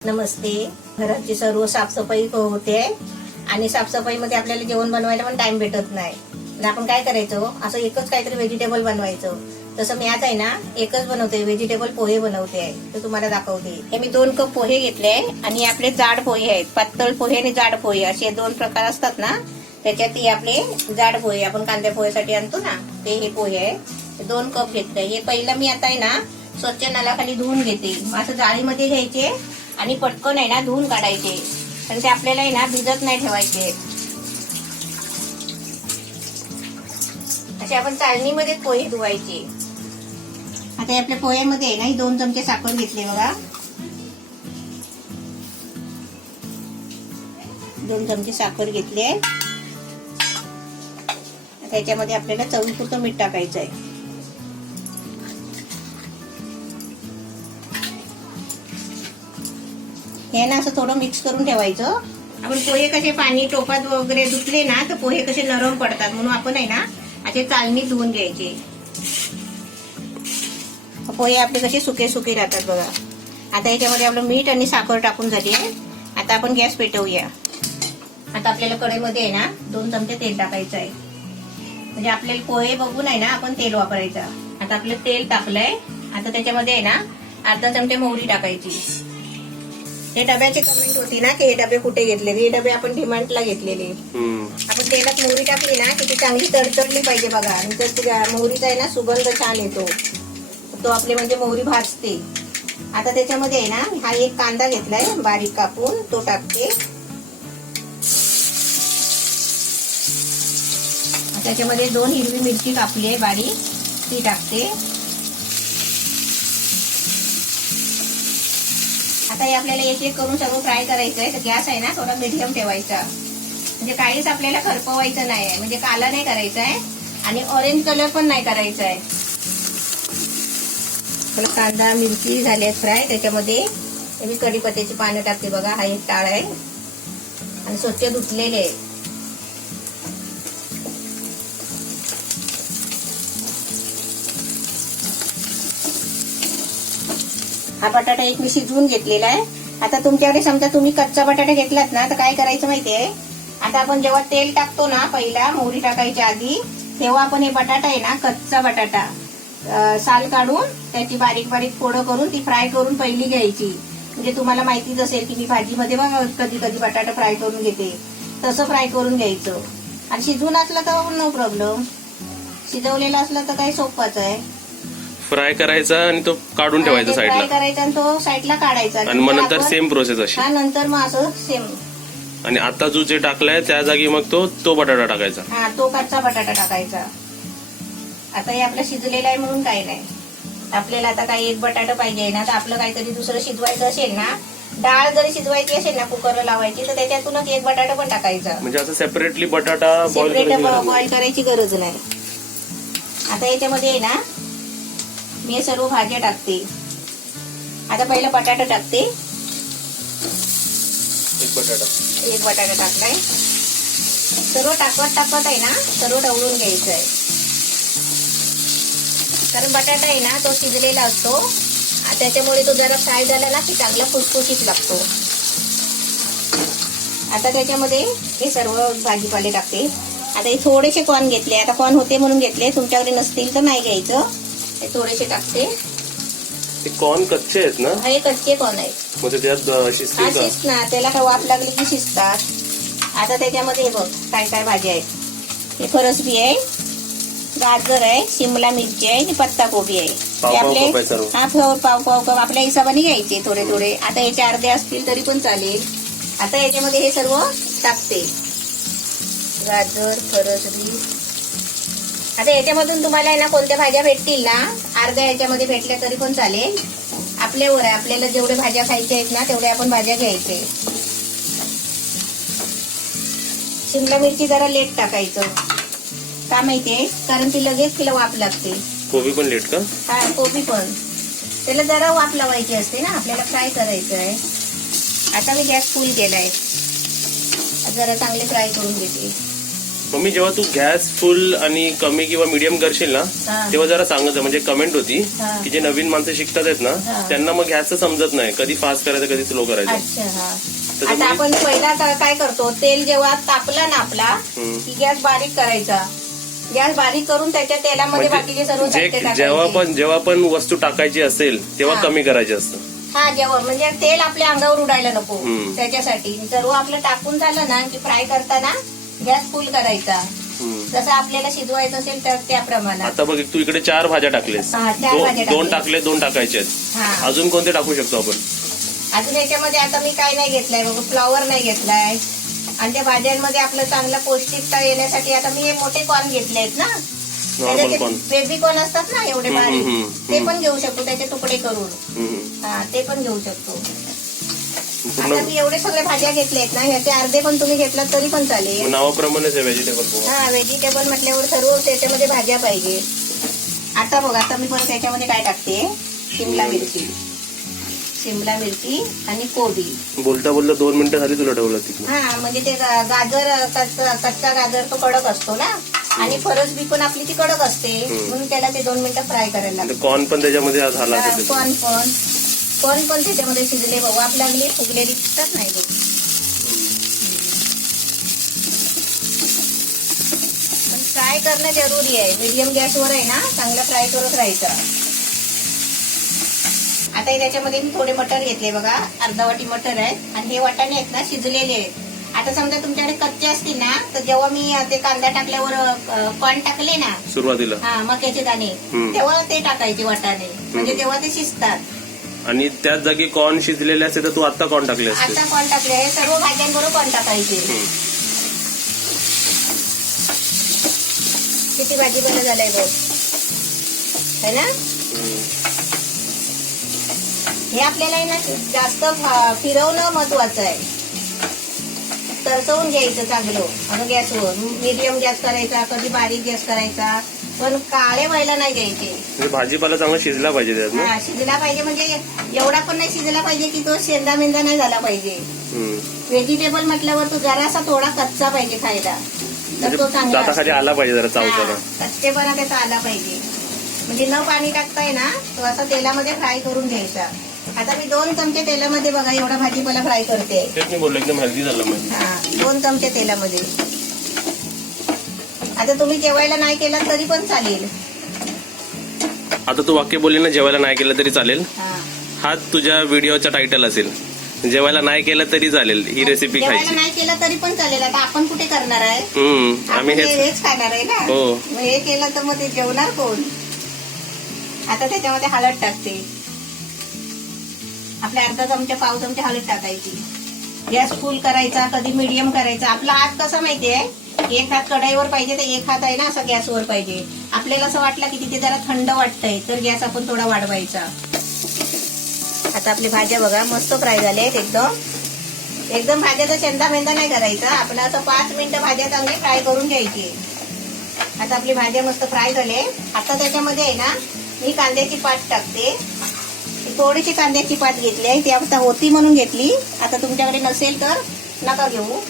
नमस्ते. घराची सर्व साफसफाई होते आणि साफसफाईमध्ये आपल्याला जेवण बनवायला पण टाइम भेटत नाही. तर आपण काय करायचं, असं एकच काहीतरी व्हेजिटेबल बनवायचं. तसं मी आज आहे ना एकच बनवते, व्हेजिटेबल पोहे बनवते आहे. तर तुम्हाला दाखवते. हे मी 2 कप पोहे घेतले आणि आपले जाड पोहे आहेत. पातळ पोहे आणि जाड पोहे असे 2 प्रकार असतात ना, त्याच्यात हे आपले जाड पोहे आपण कांद्या पोहेसाठी आणतो ना, ते हे पोहे आहे. 2 कप घेतले. हे पहिलं मी आता आहे ना स्वच्छ नळाखाली धुवून घेते. असं जाळीमध्ये घ्यायचे आणि पटकन आहे ना धुवून काढायचे. पण ते आपल्याला आहे ना भिजत नाही ठेवायचे. असे आपण चाळणीमध्ये पोहे धुवायचे. आता आपल्या पोह्यामध्ये आहे ना 2 चमचे साखर घेतले बघा. 2 चमचे साखर घेतले. त्याच्यामध्ये आपल्याला चवीपुरतं मीठ टाकायचं आहे. हे ना असं थोडं मिक्स करून ठेवायचं. आपण पोहे कसे पाणी टोपात वगैरे धुतले ना तर पोहे कसे नरम पडतात, म्हणून आपण आहे ना असे चाळणीत धुवून घ्यायचे. पोहे आपले कसे सुके सुके राहतात बघा. आता याच्यामध्ये आपलं मीठ आणि साखर टाकून झाली आहे. आता आपण गॅस पेटवूया. आता आपल्याला कढईमध्ये आहे ना 2 चमचे तेल टाकायचं आहे. म्हणजे आपल्याला पोहे बघून आहे ना आपण तेल वापरायचं. आता आपलं तेल टाकलंय. आता त्याच्यामध्ये आहे ना अर्धा चमचे मोहरी टाकायची. हे डब्याची कमेंट होती ना की हे डबे कुठे घेतले. हे डबे आपण डिमांडला घेतलेले. आपण तेलात मोहरी टाकली ना की ती चांगली तडतडली पाहिजे बघा. आणि तर मोहरीचा आहे ना सुगंध छान येतो, तो आपले म्हणजे मोहरी भाजते. आता त्याच्यामध्ये आहे ना हा एक कांदा घेतलाय बारीक कापून, तो टाकते. त्याच्यामध्ये 2 हिरवी मिरची कापली आहे बारीक, ती टाकते. आता हे आपल्याला एक एक करून सगळं फ्राय करायचं आहे. तर गॅस आहे ना थोडा मीडियम ठेवायचा. म्हणजे काहीच आपल्याला करपवायचं नाही आहे, म्हणजे काला नाही करायचा आहे आणि ऑरेंज कलर पण नाही करायचा आहे. कांदा मिरची झाले फ्राय. त्याच्यामध्ये मी कढीपत्त्याची पानं टाकते बघा. हा एक टाळ आहे आणि स्वच्छ धुतलेले आहे. हा बटाटा एक मी शिजवून घेतलेला आहे. आता तुमच्याकडे समजा तुम्ही कच्चा बटाटा घेतलात ना तर काय करायचं माहितीये, आता आपण जेव्हा तेल टाकतो ना पहिला मोहरी टाकायच्या आधी, तेव्हा आपण हे बटाटा आहे ना कच्चा बटाटा साल काढून त्याची बारीक बारीक फोडं करून ती फ्राय करून पहिली घ्यायची. म्हणजे तुम्हाला माहितीच असेल की मी भाजीमध्ये बघा कधी कधी बटाटा फ्राय करून घेते, तसं फ्राय करून घ्यायचं. आणि शिजवून असलं तर नो प्रॉब्लेम, शिजवलेलं असलं तर काही सोपंच आहे. फ्राय करायचा आणि तो काढून ठेवायचा साईडला. फ्राय करायचा आणि तो साईडला काढायचा आणि मग नंतर सेम प्रोसेस अशी. नंतर मग असं सेम. आणि आता जो जे टाकलाय त्या जागी मग तो बटाटा टाकायचा. हा, तो कच्चा बटाटा टाकायचा. आता हे आपलं शिजलेलं आहे म्हणून काही नाही. आपल्याला आता काही एक बटाटा पाहिजे ना तर आपलं काहीतरी दुसरं शिजवायचं असेल ना, डाळ जरी शिजवायची असेल ना कुकरला लावायची, तर त्याच्यातूनच एक बटाटा पण टाकायचा. म्हणजे असं सेपरेटली बटाटा बॉईल करायची गरज नाही. आता याच्यामध्ये ना मी हे सर्व भाज्या टाकते. आता पहिला बटाटा टाकते. एक बटाटा टाकलाय. सर्व टाकत आहे ना सर्व ढवळून घ्यायचं आहे. कारण बटाटा आहे ना तो शिजलेला असतो, त्याच्यामुळे तो जरा फ्राय झाला ना की चांगला फुसफुशीत लागतो. आता त्याच्यामध्ये हे सर्व भाजीपाले टाकते. आता हे थोडेसे कॉर्न घेतले. आता कॉर्न होते म्हणून घेतले, तुमच्याकडे नसतील तर नाही घ्यायचं. हे थोडेसे टाकते. कॉर्न कच्चे आहेत ना? हे कच्चे कॉर्न आहेत. म्हणजे त्यात शिजणार, त्याला काय वाफ लागली की शिजतात. आता त्याच्यामध्ये हे बघ काय काय भाज्या आहेत. हे फरसबी आहे, गाजर आहे, शिमला मिरची आहे आणि पत्ता कोबी आहे. आपले हा पाव पाव आपल्या हिशोबाने घ्यायचे थोडे थोडे. आता याचे अर्धे असतील तरी पण चालेल. आता याच्यामध्ये हे सर्व टाकते. गाजर, फरसबी. आता याच्यामधून तुम्हाला ना कोणत्या भाज्या भेटतील ना, अर्ध्या याच्यामध्ये भेटल्या तरी पण चालेल. आपल्यावर आहे, आपल्याला जेवढे भाज्या खायच्या आहेत ना तेवढे आपण भाज्या घ्यायचे. शिमला मिरची जरा लेट टाकायचं. का माहितीये, कारण ती लगेच तिला वाफ लागते. कोबी पण लेट का? हा, कोबी पण त्याला जरा वाफ लावायची असते ना, आपल्याला फ्राय करायचं आहे. आता मी गॅस फुल केलाय. जरा चांगले फ्राय करून घेते. मम्मी जेव्हा तू गॅस फुल आणि कमी किंवा मीडियम करशील ना हा. तेव्हा जरा सांगत जा. म्हणजे कमेंट होती हा. की जे नवीन माणसं शिकतात आहेत ना हा. त्यांना मग गॅसचं समजत नाही, कधी फास्ट करायचं कधी स्लो करायचं. अच्छा हा. तर आता तुम्ही- आपण पहिला काय करतो, तेल जेव्हा तापला ना आपला हम्म. की गॅस बारीक करायचा. गॅस बारीक करून त्याच्या तेलामध्ये बाकीचे सर्व साहित्य जेव्हा टाकायचे. जेव्हा पण वस्तू टाकायची असेल तेव्हा हा. कमी करायची असतं. हा, जेव्हा म्हणजे तेल आपल्या अंगावर उडायला नको हम्म. त्याच्यासाठी. सर्व आपलं टाकून झालं ना की फ्राय करताना गॅस फुल करायचा. हम्म. जसं आपल्याला शिजवायचं असेल तर त्या प्रमाणात. आता बघ तू इकडे 4 भाज्या टाकलेस, हा, 4 भाज्या दोन टाकल्या. टाकले 2 टाकायचे आहेत. हा. अजून कोणते टाकू शकतो आपण? अजून याच्यामध्ये आता मी काय नाही घेतलंय बघ, फ्लॉवर नाही घेतलाय. आणि त्या भाज्यांमध्ये आपलं चांगलं पौष्टिकता येण्यासाठी आता मी हे मोठे कॉर्न घेतले आहेत ना, नॉर्मल कॉर्न. बेबी कॉर्न असतात ना एवढे हम्म, बारीक, हम्म, ते हम्म. पण घेऊ शकतो त्याचे तुकडे करून. हा, ते पण घेऊ शकतो. आता पूर्ण मी एवढे सगळे भाज्या घेतले आहेत ना, ह्याचे अर्धे पण तुम्ही घेतलात तरी पण चालेल. नावाप्रमाणेच आहे व्हेजिटेबल. हा, व्हेजिटेबल म्हटल्यावर सर्व त्याच्यामध्ये भाज्या पाहिजे. आता बघ, आता मी परत त्याच्यामध्ये काय टाकते, शिमला मिरची आणि कोबी. बोलता बोलता 2 मिनिटं झाली तुला ठेवलं तिथे. हा, म्हणजे ते गाजर कच्चा गाजर तो कडक असतो ना, आणि फरस बी पण आपली ती कडक असते, म्हणून त्याला ते 2 मिनिटं फ्राय करायला लागतं. कॉर्न पण त्याच्यामध्ये झाला असेल. कॉर्न पण त्याच्यामध्ये शिजले बघ, वाफ लागली फुगलेली दिसतात नाही बघ. पण फ्राय करणं जरुरी आहे. मीडियम गॅसवर आहे ना, चांगलं फ्राय करत राहायचं. आता त्याच्यामध्ये मी थोडे मटर घेतले बघा, अर्धा वाटी मटर आहेत. आणि हे वाटाणे आहेत ना, शिजलेले आहेत. आता समजा तुमच्याकडे कच्चे असतील ना, तर जेव्हा मी ते कांदा टाकल्यावर कॉर्न टाकले ना सुरुवातीला, हा, मक्याचे दाणे, तेव्हा ते टाकायचे वाटाणे, म्हणजे तेव्हा ते शिजतात. आणि त्याच जागी कॉर्न शिजलेले असते तर तू आता कॉर्न टाकले असते. आता कॉर्न टाकले, हे सर्व भाज्यांबरोबर कॉर्न टाकायचे. किती भाजी बरं झालंय बघ, है ना. हे आपल्याला आहे ना जास्त फिरवणं महत्वाचं आहे. तरचवून घ्यायचं चांगलं आणि गॅसवर मीडियम गॅस करायचा, कधी बारीक गॅस करायचा, पण काळे व्हायला नाही घ्यायचे. म्हणजे भाजीपाला चांगला शिजला पाहिजे त्यात ना. हा, शिजला पाहिजे, म्हणजे एवढा पण नाही शिजला पाहिजे की तो शेंदा मेंदा नाही झाला पाहिजे. व्हेजिटेबल म्हटल्यावर तो जरासा थोडा कच्चा पाहिजे खायला, तर तो चांगला दाताखाली आला पाहिजे जरा चावताना. कच्चेपणा त्याचा आला पाहिजे. म्हणजे न पाणी टाकताय ना, तो असा तेलामध्ये फ्राय करून घ्यायचा. आता मी 2 चमचे तेलामध्ये बघा एवढा भाजीपाला फ्राय करते. तेच मी बोललो एकदम हेल्दी झालं म्हणजे. हा, 2 चमचे तेलामध्ये. आता तुम्ही जेवायला नाही केलं तरी पण चालेल. आता तू वाक्य बोलली ना, जेवायला नाही केलं तरी चालेल. हा, हा तुझ्या व्हिडिओचा टायटल असेल, जेवायला नाही केलं तरी चालेल, ही रेसिपी जेवायला खायची. नाही केलं तरी पण चालेल. आता आपण कुठे करणार आहे, आम्ही आपण हेच. हेच खाणार आहे ना. हो. मग हे केलं तर मग ते जेवणार कोण. आता त्याच्यामध्ये हळद टाकते, आपल्या अर्धा चमचा पाव चमचा हळद टाकायची. गॅस फुल करायचा, कधी मीडियम करायचा. आपला हात कसा माहितीये, एक हात कढाईवर पाहिजे तर एक हात आहे ना असा गॅसवर पाहिजे. आपल्याला असं वाटलं की तिथे जरा थंड वाटतंय तर गॅस आपण थोडा वाढवायचा. आता आपली भाज्या बघा मस्त फ्राय झाल्या आहेत एकदम भाज्याचा शेंदा मेंदा नाही करायचा. आपला असं 5 मिनिटं भाज्या चांगली फ्राय करून घ्यायची. आता आपली भाज्या मस्त फ्राय झाले. आता त्याच्यामध्ये आहे ना मी कांद्याची पात टाकते. थोडीशी कांद्याची पात घेतली आहे, ती आता होती म्हणून घेतली. आता तुमच्याकडे नसेल तर नका घेऊ.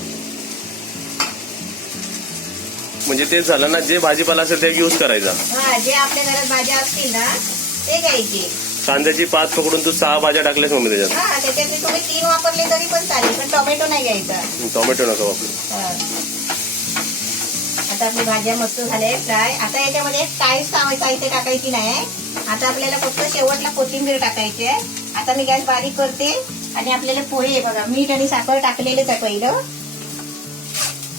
म्हणजे तेच झालं ना, जे भाजीपाला असेल ते युज करायचा. हा, जे आपल्या घरात भाज्या असतील ना ते घ्यायचे. कांद्याची पात पकडून तू 6 भाज्या टाकल्यास मम्मी त्याच्यात. हा, त्याच्यातले तुम्ही 3 वापरले तरी पण चालेल, पण टोमॅटो नाही घ्यायचा. टोमॅटो नका वापरू. हा. आता आपली भाज्या मस्त झाल्या फ्राय. आता याच्यामध्ये काहीच साहित्य टाकायची नाही. आता आपल्याला फक्त शेवटला कोथिंबीर टाकायची आहे. आता मी गॅस बारीक करते आणि आपल्याला पोहे बघा, मीठ आणि साखर टाकलेलेच आहे पहिलं.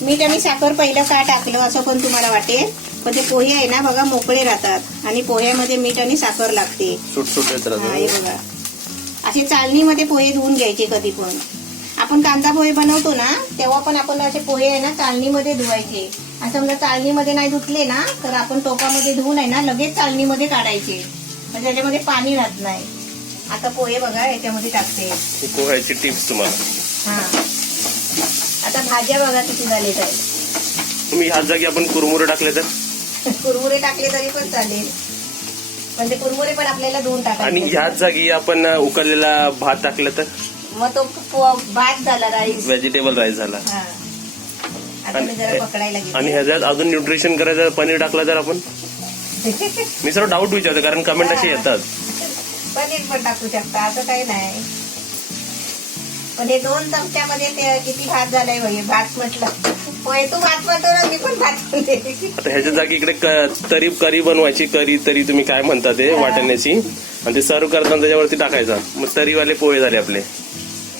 मीठ आणि साखर पहिलं का टाकलं असं पण तुम्हाला वाटेल, पण ते पोहे आहे ना बघा मोकळे राहतात आणि पोह्यामध्ये मीठ आणि साखर लागते. सुटसुट येत हा, हे बघा असे चाळणीमध्ये पोहे धुवून घ्यायचे. कधी पण आपण कांदा पोहे बनवतो ना तेव्हा पण आपण असे पोहे आहे ना चाळणीमध्ये धुवायचे. आणि समजा चाळणीमध्ये नाही धुतले ना तर आपण टोपामध्ये धुवून आहे ना लगेच चाळणीमध्ये काढायचे, म्हणजे त्याच्यामध्ये पाणी राहत नाही. आता पोहे बघा याच्यामध्ये टाकते. पोह्याची टिप्स तुम्हाला. हा, आता भाज्या बघा किती झाले तर. तुम्ही ह्याच जागी आपण कुरमुरे टाकले तर कुरमुरे टाकले तरी पण चालेल, म्हणजे कुरमुरे पण आपल्याला धुवून आणि टाकायचे. ह्याच जागी आपण उकळलेला भात टाकलं तर मग तो भात झाला राईस, व्हेजिटेबल राईस झाला. हा. आता मी जरा पकडायला आणि घेते. ह्याच्यात अजून न्यूट्रिशन करायचं पनीर टाकलं तर आपण मी सर्व डाऊट विचारतो कारण कमेंट अशी येतात. पनीर पण टाकू शकता, असं काही नाही. पण हे 2 चमच्यामध्ये ते किती भात झालाय बघे. भात म्हटलं होय, तू भात म्हणतो ना, मी पण भात म्हणते. आता ह्याच्या जागी इकडे तरी करी बनवायची. करी तरी तुम्ही काय म्हणता ते वाटाण्याची, आणि ते सर्व करताना त्याच्यावरती टाकायचा. मग तरीवाले पोहे झाले आपले.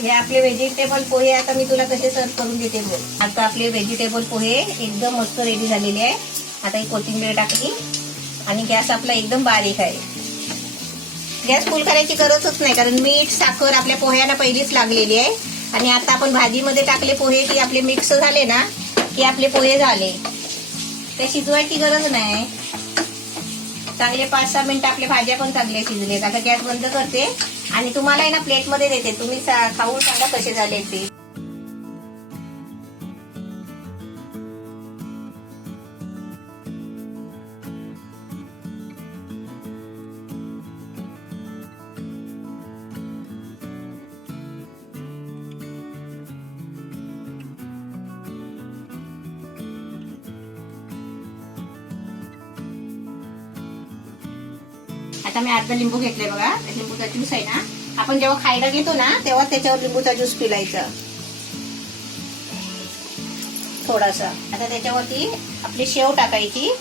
हे आपले व्हेजिटेबल पोहे आता मी तुला कसे सर्व करून देते बोल. आता आपले व्हेजिटेबल पोहे एकदम मस्त रेडी झालेले आहे. आता ही कोथिंबीर टाकली आणि गॅस आपला एकदम बारीक आहे. गॅस फुल करायची गरजच नाही कारण मीठ साखर आपल्या पोह्याला पहिलीच लागलेली आहे. आणि आता आपण भाजीमध्ये टाकले पोहे की आपले मिक्स झाले ना की आपले पोहे झाले. ते शिजवायची गरज नाही. चांगले 5-6 मिनिटं आपल्या भाज्या पण चांगल्या शिजलेत. आता गॅस बंद करते आणि तुम्हाला आहे ना प्लेटमध्ये देते. तुम्ही खाऊन सांगा कसे झाले ते. आता मी अर्धा लिंबू घेतलाय बघा. लिंबूचा ज्यूस आहे ना, आपण जेव्हा खायला घेतो ना तेव्हा त्याच्यावर लिंबूचा ज्यूस पिलायचा थोडासा. आता त्याच्यावरती आपली शेव टाकायची.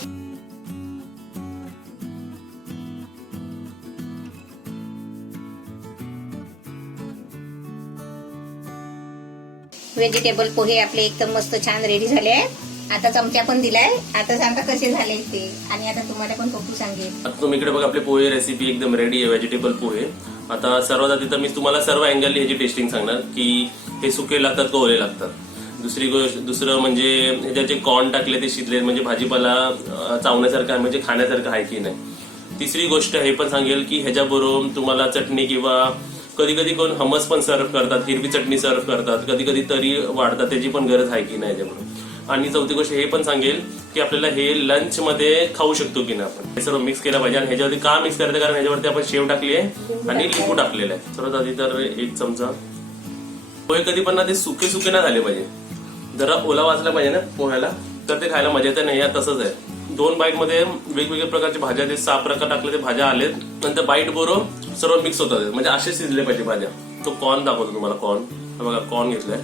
व्हेजिटेबल पोहे आपले एकदम मस्त छान रेडी झाले आहे. आता चमचा पण दिलाय. आता सांगा कसे झाले ते, आणि आता तुम्हाला पण पप्पू सांगेल. आता तुम्ही इकडे बघा आपले पोहे रेसिपी एकदम रेडी आहे. व्हेजिटेबल पोहे. आता सर्वात आधी तर मी तुम्हाला सर्व अँगल ह्याची टेस्टिंग सांगणार की हे सुके लागतात का ओले लागतात. दुसरं म्हणजे ह्याच्यात जे कॉर्न टाकले ते शिजले म्हणजे भाजीपाला चावण्यासारखं म्हणजे खाण्यासारखं आहे की नाही. तिसरी गोष्ट हे पण सांगेल की ह्याच्याबरोबर तुम्हाला चटणी किंवा कधी कधी कोण हमस पण सर्व करतात, हिरवी चटणी सर्व करतात, कधी कधी तरी वाढतात, त्याची पण गरज आहे की नाही ह्याच्याबरोबर. आणि चौथी गोष्ट हे पण सांगेल की आपल्याला हे लंच मध्ये खाऊ शकतो की नाही. आपण हे सर्व मिक्स केलं पाहिजे. आणि ह्याच्यावरती का मिक्स करायचं कारण ह्याच्यावरती आपण शेव टाकली आहे आणि लिंबू टाकलेला आहे. सर्वात आधी तर 1 चमचा. पोहे कधी पण ना ते सुके सुके नाही झाले पाहिजे. जरा ओला वाचला पाहिजे ना पोह्याला, तर ते खायला मजा येते. नाही या तसंच आहे. 2 बाईट मध्ये वेगवेगळ्या प्रकारच्या भाज्या, ते 6 प्रकार टाकले ते भाज्या आलेत. नंतर बाईट बरोबर सर्व मिक्स होतात. म्हणजे असे शिजले पाहिजे भाज्या. तो कॉर्न दाखवतो तुम्हाला. कॉर्न बघा, कॉर्न घेतलाय.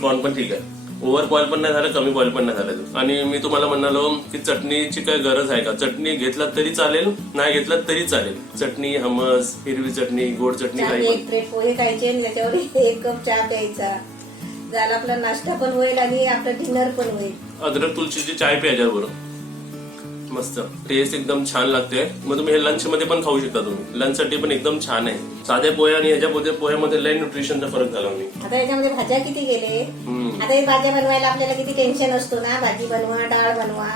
कॉर्न पण ठीक आहे. ओव्हर बॉईल पण नाही झालं, कमी बॉईल पण नाही झालं. आणि मी तुम्हाला म्हणालो की चटणीची काय गरज आहे का. चटणी घेतलात तरी चालेल, नाही घेतलात तरी चालेल. चटणी, हमस, हिरवी चटणी, गोड चटणी काही. 1 प्लेट पोहे खायचे आणि त्याच्यावर 1 कप चहा प्यायचा. झाला आपला नाश्ता पण होईल आणि आपला डिनर पण होईल. अद्रक तुळशीची चाय प्यायच्या बरोबर मस्त टेस्ट एकदम छान लागते. मग तुम्ही हे लंच मध्ये पण खाऊ शकता. तुम्ही लंच साठी पण एकदम छान आहे. साध्या पोहे आणि ह्याच्या पोह्यामध्ये लय न्यूट्रिशनचा फरक झाला. मी आता याच्यामध्ये भाज्या किती गेले. आता हे भाज्या बनवायला आपल्याला किती टेन्शन असतो ना. भाजी बनवा, डाळ बनवा.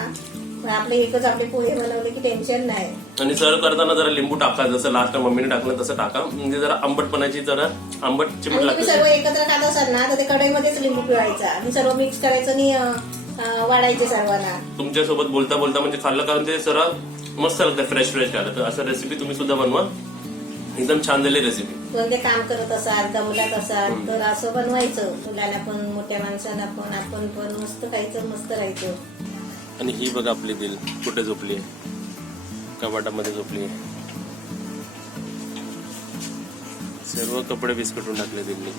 आपले एकच आपले पोहे बनवले की टेन्शन नाही. आणि सर्व करताना जरा लिंबू टाका, जसं लास्ट मम्मीने टाकलं तसं टाका. म्हणजे जरा आंबटपणाची जरा आंबट चिमट तुम्ही लागते. सर्व एकत्र खात असाल ना तर ते कढईमध्येच लिंबू पिळायचा आणि सर्व मिक्स करायचं आणि वाढायचे सर्वांना. तुमच्यासोबत बोलता बोलता म्हणजे खाल्लं कारण ते जरा मस्त लागतं. फ्रेश खाल्लं तर असं रेसिपी तुम्ही सुद्धा बनवा. एकदम छान झाली रेसिपी. कोणते काम करत असाल, दमलात असाल तर असं बनवायचं. मुलांना पण, मोठ्या माणसांना पण, आपण पण मस्त खायचं, मस्त राहायचं. आणि ही बघा आपली दिल कुठे झोपली आहे. कपाटामध्ये झोपली आहे. सर्व कपडे बिस्कटून टाकले दिल्ली.